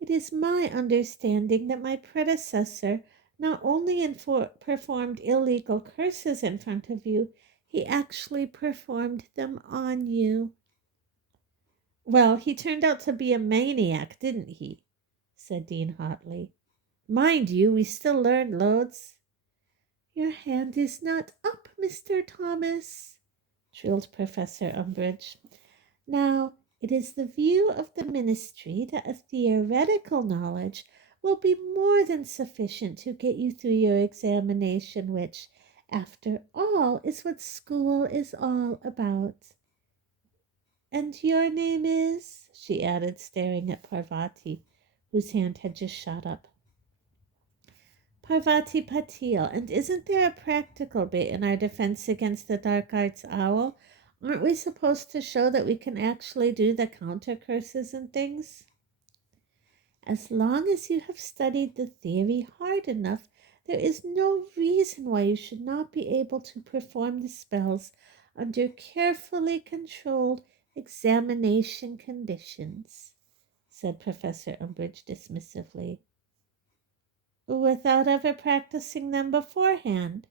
"It is my understanding that my predecessor not only performed illegal curses in front of you, he actually performed them on you." "Well, he turned out to be a maniac, didn't he?" said Dean hotly. "Mind you, we still learned loads." "Your hand is not up, Mr. Thomas," trilled Professor Umbridge. "Now, it is the view of the ministry that a theoretical knowledge will be more than sufficient to get you through your examination, which, after all, is what school is all about." "And your name is?" she added, staring at Parvati, whose hand had just shot up. "Parvati Patil. And isn't there a practical bit in our Defense Against the Dark Arts owl? Aren't we supposed to show that we can actually do the counter curses and things?" "As long as you have studied the theory hard enough, there is no reason why you should not be able to perform the spells under carefully controlled examination conditions," said Professor Umbridge dismissively. "Without ever practicing them beforehand?"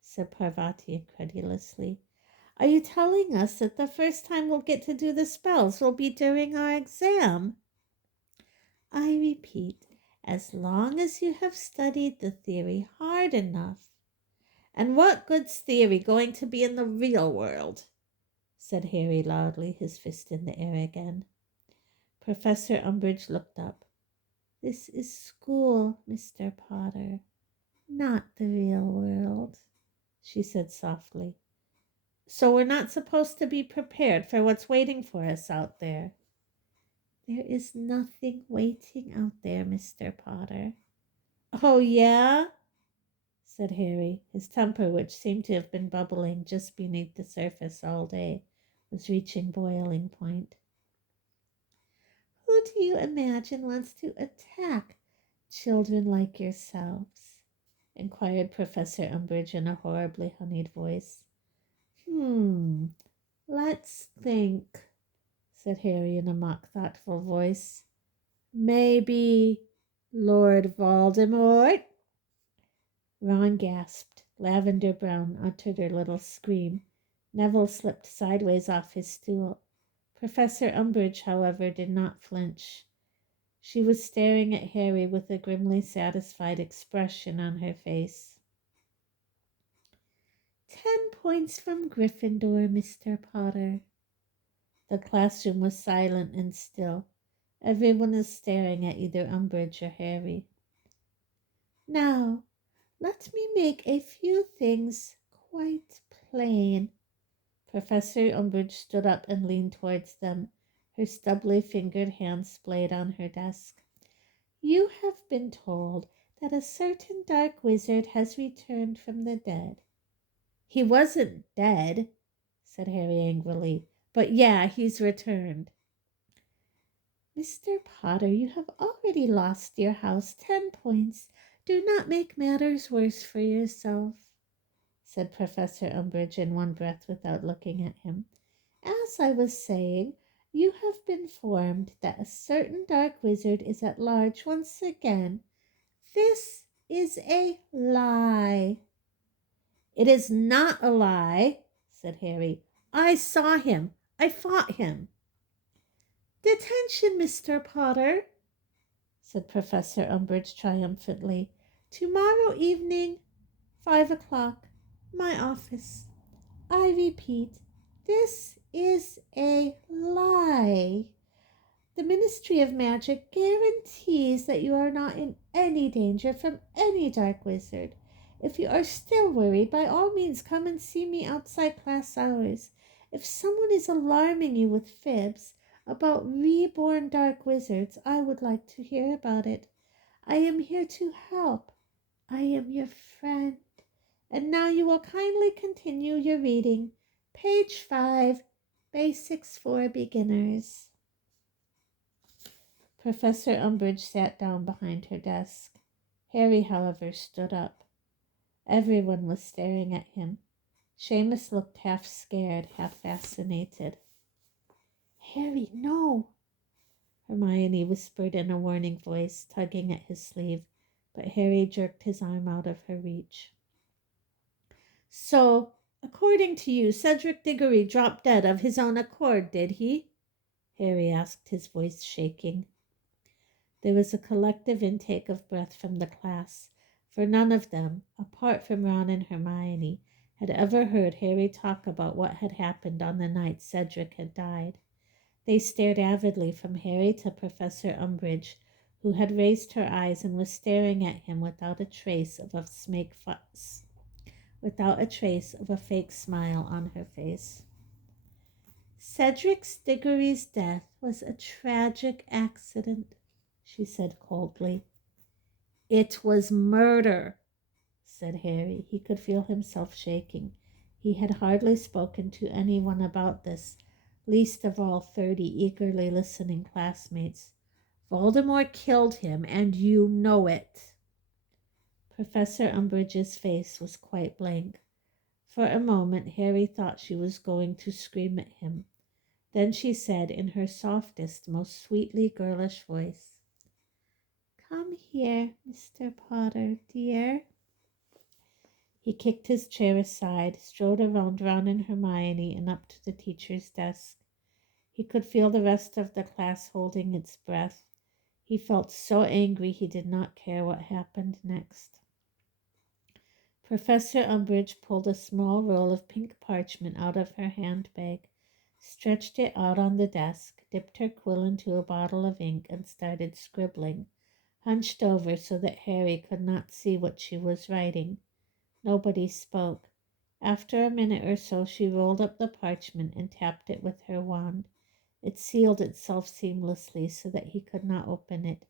said Parvati incredulously. Are you telling us that the first time we'll get to do the spells will be during our exam? I repeat, as long as you have studied the theory hard enough. And what good's theory going to be in the real world? Said Harry loudly, his fist in the air again. Professor Umbridge looked up. This is school, Mr. Potter, not the real world, she said softly. So we're not supposed to be prepared for what's waiting for us out there. There is nothing waiting out there, Mr. Potter. Oh, yeah? Said Harry. His temper, which seemed to have been bubbling just beneath the surface all day, was reaching boiling point. Who do you imagine wants to attack children like yourselves? Inquired Professor Umbridge in a horribly honeyed voice. Let's think, said Harry in a mock thoughtful voice. Maybe Lord Voldemort? Ron gasped. Lavender Brown uttered a little scream. Neville slipped sideways off his stool. Professor Umbridge, however, did not flinch. She was staring at Harry with a grimly satisfied expression on her face. 10 points from Gryffindor, Mr. Potter. The classroom was silent and still. Everyone was staring at either Umbridge or Harry. Now, let me make a few things quite plain. Professor Umbridge stood up and leaned towards them, her stubbly fingered hand splayed on her desk. You have been told that a certain dark wizard has returned from the dead. He wasn't dead, said Harry angrily, but yeah, he's returned. Mr. Potter, you have already lost your house 10 points. Do not make matters worse for yourself, said Professor Umbridge in one breath without looking at him. As I was saying, you have been informed that a certain dark wizard is at large once again. This is a lie. It is not a lie, said Harry. I saw him. I fought him. Detention, Mr. Potter, said Professor Umbridge triumphantly. Tomorrow evening, 5 o'clock, my office. I repeat, this is a lie. The Ministry of Magic guarantees that you are not in any danger from any dark wizard. If you are still worried, by all means come and see me outside class hours. If someone is alarming you with fibs about reborn dark wizards, I would like to hear about it. I am here to help. I am your friend. And now you will kindly continue your reading. Page 5, Basics for Beginners. Professor Umbridge sat down behind her desk. Harry, however, stood up. Everyone was staring at him. Seamus looked half scared, half fascinated. Harry, no, Hermione whispered in a warning voice, tugging at his sleeve, but Harry jerked his arm out of her reach. So, according to you, Cedric Diggory dropped dead of his own accord, did he? Harry asked, his voice shaking. There was a collective intake of breath from the class, for none of them, apart from Ron and Hermione, had ever heard Harry talk about what had happened on the night Cedric had died. They stared avidly from Harry to Professor Umbridge, who had raised her eyes and was staring at him without a trace of a fake smile on her face. Cedric Diggory's death was a tragic accident, she said coldly. It was murder, said Harry. He could feel himself shaking. He had hardly spoken to anyone about this, least of all 30 eagerly listening classmates. Voldemort killed him, and you know it. Professor Umbridge's face was quite blank. For a moment, Harry thought she was going to scream at him. Then she said in her softest, most sweetly girlish voice, Come here, Mr. Potter, dear. He kicked his chair aside, strode around Ron and Hermione, and up to the teacher's desk. He could feel the rest of the class holding its breath. He felt so angry he did not care what happened next. Professor Umbridge pulled a small roll of pink parchment out of her handbag, stretched it out on the desk, dipped her quill into a bottle of ink, and started scribbling, hunched over so that Harry could not see what she was writing. Nobody spoke. After a minute or so, she rolled up the parchment and tapped it with her wand. It sealed itself seamlessly so that he could not open it.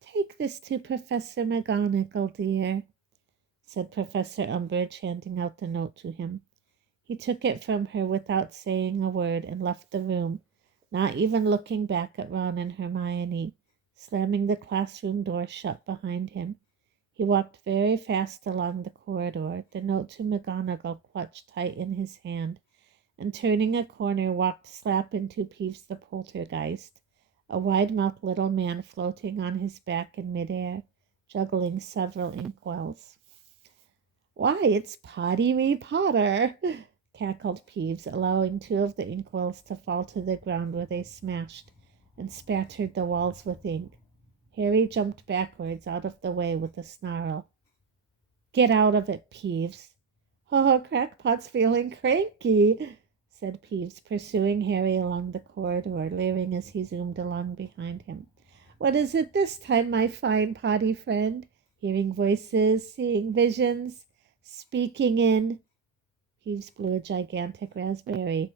"Take this to Professor McGonagall, dear," said Professor Umbridge, handing out the note to him. He took it from her without saying a word and left the room, not even looking back at Ron and Hermione, slamming the classroom door shut behind him. He walked very fast along the corridor, the note to McGonagall clutched tight in his hand, and turning a corner walked slap into Peeves the Poltergeist, a wide-mouthed little man floating on his back in midair, juggling several inkwells. "Why, it's Potty Potter," cackled Peeves, allowing two of the inkwells to fall to the ground where they smashed and spattered the walls with ink. Harry jumped backwards out of the way with a snarl. "Get out of it, Peeves." "Oh, Crackpot's feeling cranky," said Peeves, pursuing Harry along the corridor, leering as he zoomed along behind him. "What is it this time, my fine potty friend? Hearing voices, seeing visions, speaking in—" Peeves blew a gigantic raspberry.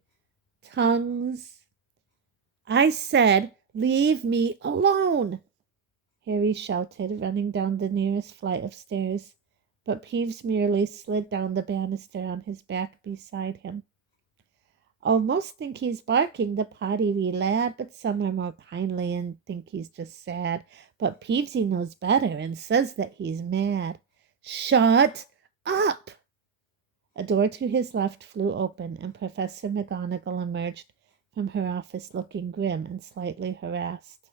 "Tongues." "I said, leave me alone," Harry shouted, running down the nearest flight of stairs, but Peeves merely slid down the banister on his back beside him. "Oh, most think he's barking, the potty wee lad, but some are more kindly and think he's just sad. But Peevesy knows better and says that he's mad." "Shut up!" A door to his left flew open, and Professor McGonagall emerged from her office looking grim and slightly harassed.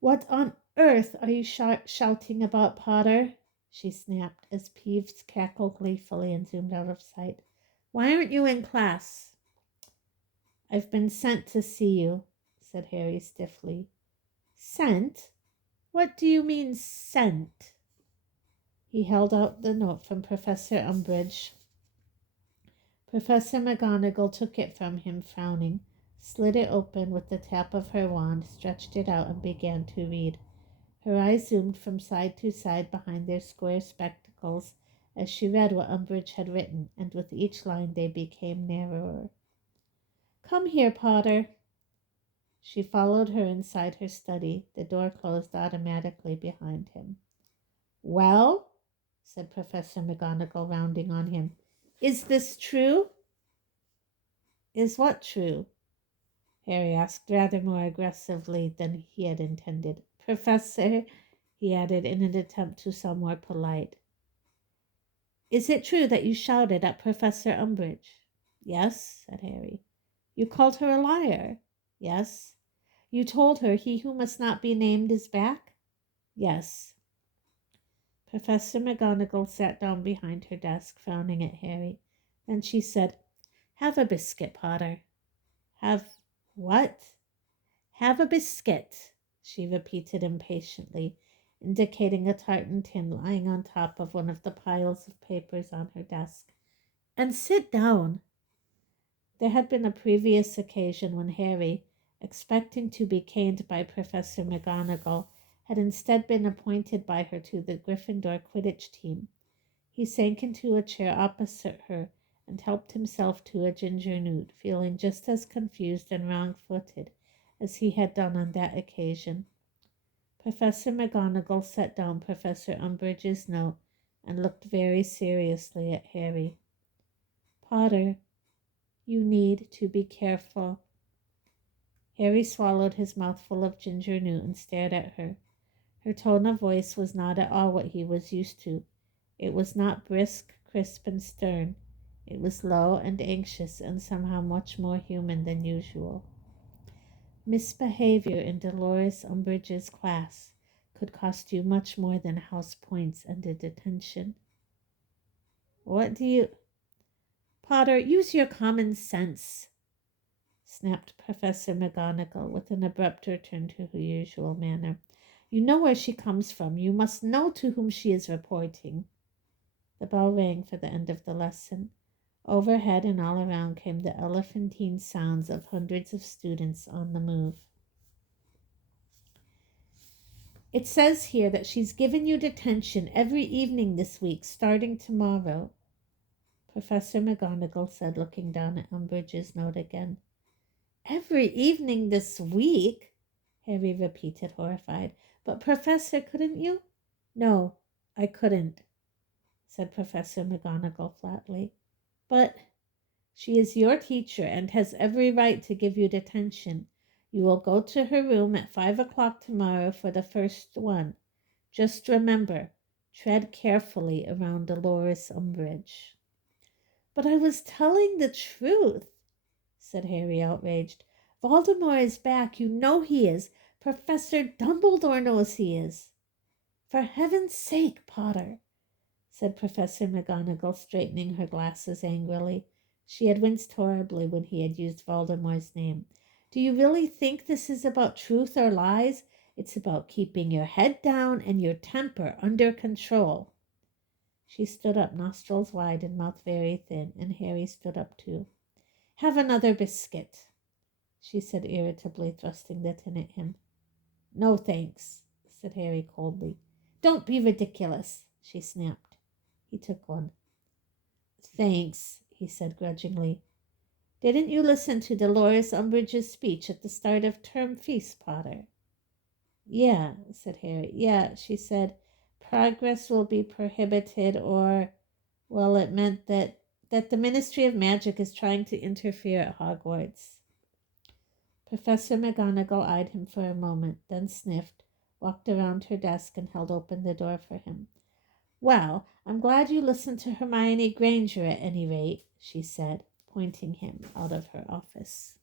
"What on earth are you shouting about, Potter?" she snapped as Peeves cackled gleefully and zoomed out of sight. "Why aren't you in class?" "I've been sent to see you," said Harry stiffly. "Sent? What do you mean, sent?" He held out the note from Professor Umbridge. Professor McGonagall took it from him, frowning, slid it open with the tap of her wand, stretched it out, and began to read. Her eyes zoomed from side to side behind their square spectacles as she read what Umbridge had written, and with each line they became narrower. "Come here, Potter." She followed her inside her study. The door closed automatically behind him. "Well?" said Professor McGonagall, rounding on him. "Is this true?" "Is what true?" Harry asked rather more aggressively than he had intended. "Professor," he added in an attempt to sound more polite. "Is it true that you shouted at Professor Umbridge?" "Yes," said Harry. "You called her a liar?" "Yes." "You told her he who must not be named is back?" "Yes." Professor McGonagall sat down behind her desk, frowning at Harry. Then she said, "Have a biscuit, Potter." "Have what?" "Have a biscuit," she repeated impatiently, indicating a tartan tin lying on top of one of the piles of papers on her desk. "And sit down." There had been a previous occasion when Harry, expecting to be caned by Professor McGonagall, had instead been appointed by her to the Gryffindor Quidditch team. He sank into a chair opposite her and helped himself to a ginger newt, feeling just as confused and wrong-footed as he had done on that occasion. Professor McGonagall set down Professor Umbridge's note and looked very seriously at Harry. "Potter, you need to be careful." Harry swallowed his mouthful of ginger newt and stared at her. Her tone of voice was not at all what he was used to. It was not brisk, crisp, and stern. It was low and anxious and somehow much more human than usual. "Misbehavior in Dolores Umbridge's class could cost you much more than house points and a detention. What do you... Potter, use your common sense, snapped Professor McGonagall with an abrupt return to her usual manner. You know where she comes from. You must know to whom she is reporting. The bell rang for the end of the lesson. Overhead and all around came the elephantine sounds of hundreds of students on the move. It says here that she's given you detention every evening this week, starting tomorrow, Professor McGonagall said, looking down at Umbridge's note again. Every evening this week? Harry repeated, horrified. But, Professor, couldn't you? No, I couldn't, said Professor McGonagall flatly. But she is your teacher and has every right to give you detention. You will go to her room at 5 o'clock tomorrow for the first one. Just remember, tread carefully around Dolores Umbridge. But I was telling the truth, said Harry, outraged. Voldemort is back. You know he is. Professor Dumbledore knows he is. For heaven's sake, Potter, said Professor McGonagall, straightening her glasses angrily. She had winced horribly when he had used Voldemort's name. Do you really think this is about truth or lies? It's about keeping your head down and your temper under control. She stood up, nostrils wide and mouth very thin, and Harry stood up too. Have another biscuit, she said irritably, thrusting the tin at him. No, thanks, said Harry coldly. Don't be ridiculous, she snapped. He took one. Thanks, he said grudgingly. Didn't you listen to Dolores Umbridge's speech at the start of term feast, Potter? Yeah, said Harry. Yeah, she said, progress will be prohibited or, well, it meant that the Ministry of Magic is trying to interfere at Hogwarts. Professor McGonagall eyed him for a moment, then sniffed, walked around her desk, and held open the door for him. Well, I'm glad you listened to Hermione Granger at any rate, she said, pointing him out of her office.